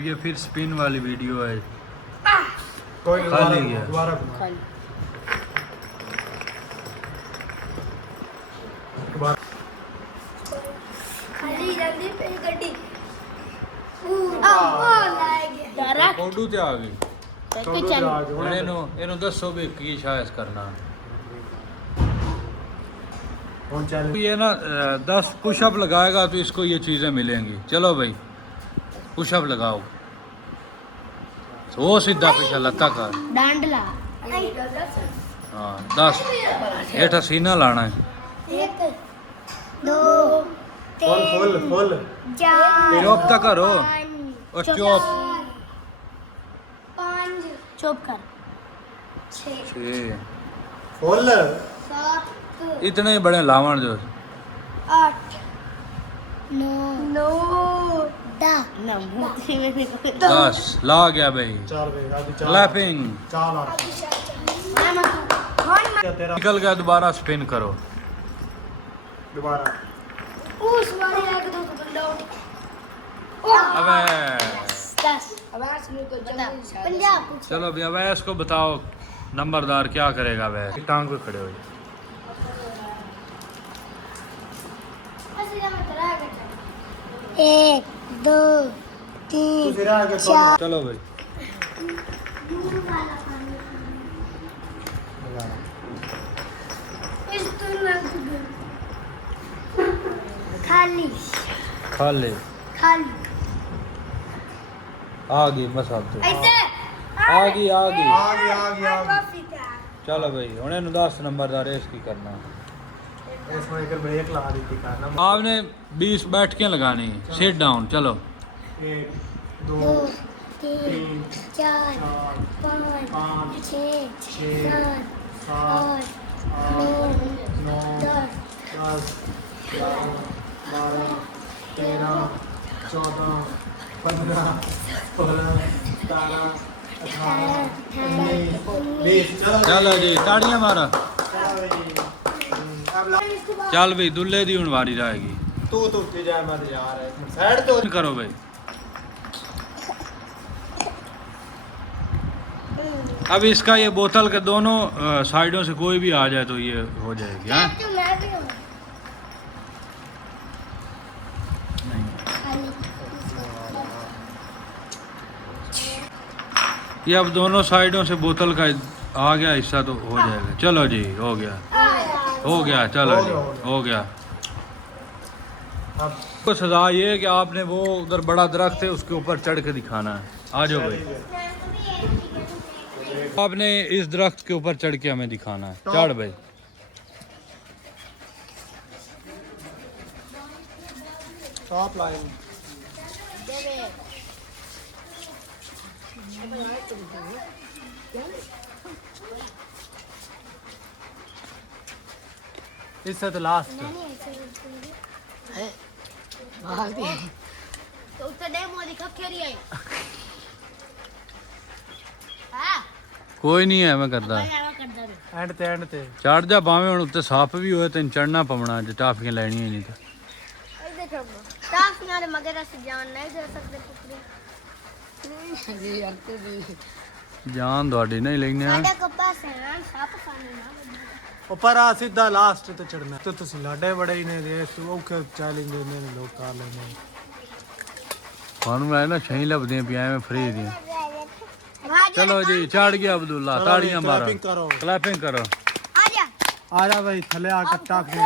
ये फिर स्पिन वाली वीडियो है। कोई खाली गया। दोबारा खाली जल्दी पे गड्डी कोडू ते आ गई। तो चल ਹੁਣ ਇਹਨੂੰ ਦੱਸੋ ਵੀ ਕੀ ਸ਼ਾਇਦ करना। कौन चल ये ना 10 पुशअप लगाएगा तो इसको ये चीज़ें मिलेंगी। चलो भाई पुशअप लगाओ। वो सीधा पीछा लत्ता कर। डांडला हाँ 10 हेठा सीना लाना है। 1 2 फुल फुल फुल 4 चुप तक करो और चुप। 5 चुप कर 6 छः फुल 7 इतने बड़े लावण जो 8 9 10 10 ला गया भाई। चार भाई आगे चार क्लैपिंग चार आ तेरा निकल गया। दोबारा स्पिन करो। दोबारा उस वाली आगे दो बंदा अबे 10 आवाज में को पंजाब चलो भैया अवैस को बताओ नंबरदार क्या करेगा। अवैस टांग पे खड़े हो जाओ। 1 2 तू 3 फिर आगे कौन चलो भाई खाली खा ले। खाली आ गई मसाब तो ऐसे आ गई आ गई। आगे चलो भाई हुणे 10 नंबरदार रेस की करना। इसमें एक ब्रेक लगा दी थी करना आपने 20 बैठकें लगानी। Sit down. चलो 1 2 2 3 4 5 6 7 8 9 10 10 12 13 14 15 16 17 18 19 20 चलो जी ताड़ियां मारो। अब चल भाई दुल्ले दी हुण वारी रहेगी। तू तो उठ जा मत यार साइड तो करो भाई। अब इसका ये बोतल के दोनों साइडों से कोई भी आ जाए तो ये हो जाएगी। हाँ नहीं ये अब दोनों साइडों से बोतल का आ गया हिस्सा तो हो जाएगा। चलो जी हो गया चलो जी हो गया। अब तो सजा ये है कि आपने वो उधर बड़ा दरख्त है उसके ऊपर चढ़ के दिखाना है। आ जाओ भाई आपने इस दरख्त के ऊपर चढ़ के हमें दिखाना है। चढ़ भाई। टॉप लाइन इससे तो लास्ट तो उत्तर डे मोदी कब खेरी आई कोई नहीं है मैं करता एंड ते चढ़ जा भावें हुण उत्ते सप्प भी होए तेन चढ़ना पवना जे टाफियां लैनियां ही नहीं तो। टाफियां मगर अस जान नहीं दे सकते जान थोड़ी नहीं लेने साडे को पास है सप खाने ना ऊपर आ सीधा लास्ट ते चढ़ना तो तुसी लाडे बड़े ही ने दे औखे चैलेंज ने लोग कर लेने थानू मैं ना छही लभदियां पिया में फ्री दियां। चलो जी चढ़ गया अब्दुल्ला ताड़ियां मारो क्लैपिंग करो। आजा आजा भाई थले आके टाप के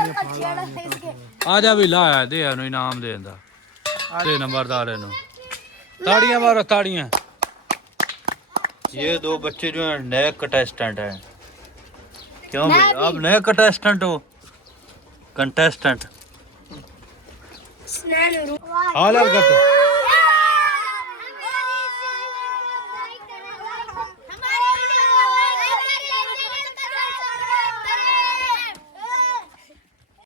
आजा भी लाया दे इनाम इनाम देंदा दे नंबरदार नु ताड़ियां मारो ताड़ियां। ये दो बच्चे जो हैं नए कंटेस्टेंट हैं। क्यों भाई आप नए कंटेस्टेंट हो? कंटेस्टेंट स्नान हाल हरकत